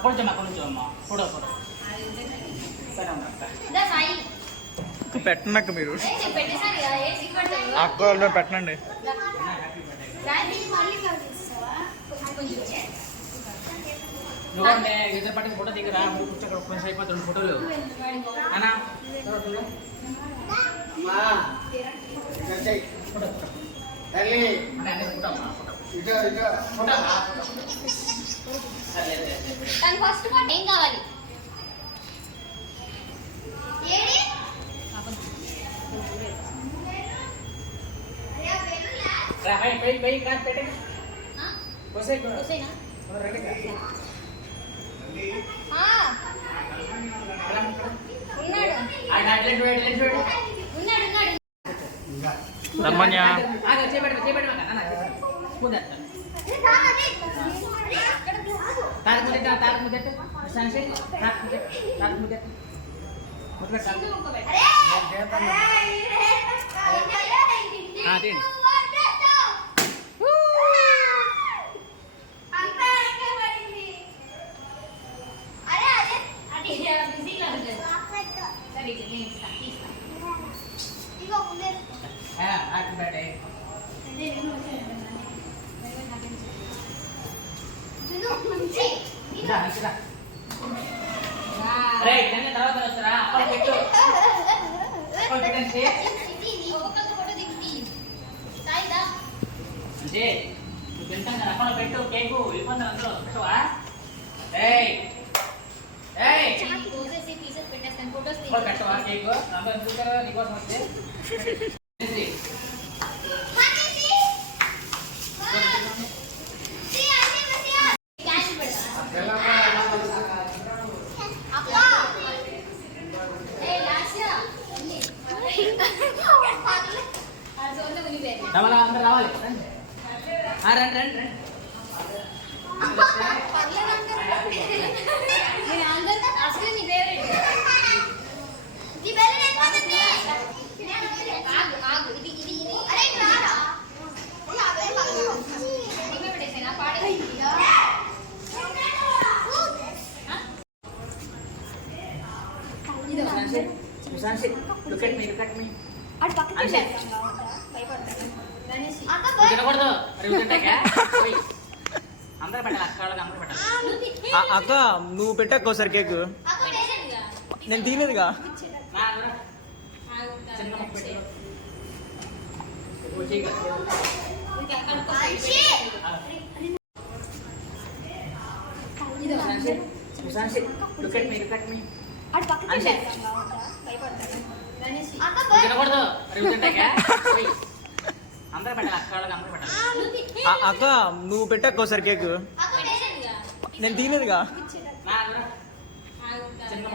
కొంచెం అమ్మ ఫోటో పెట్టండి అక్క మీరు అక్క పెట్టండి నువ్వు ఇద్దరు పట్టి ఫోటో దిగరా కూర్చో కొంచెం అయిపోతుంది ఫోటోలు అన్నా ఫస్ట్ ఏం కావాలి రమ్మన్యా తర్వాత వస్తారా పెట్టు అంటే నువ్వు తింటాం కదా అక్కడ పెట్టు కేకు వెళ్ళిపోతాను అందులో పెట్టవా పెట్టవా కేకు అందులో చూసారా నీకోసం వస్తే అందరు రావాలి రండి రండి రండి Look at me. తినకూడదు అందరూ పెట్టాలి అక్క వాళ్ళకి అందరూ పెట్టాలి అక్క నువ్వు పెట్టాక ఒకసారి కేక్ నేను తినేదిగా తినకూడదు అందరూ పెట్టాలి అక్క వాళ్ళకి అందరూ పెట్టాలి అక్క నువ్వు పెట్టాక ఒకసారి కేక్ నేను తినేదిగా చిన్న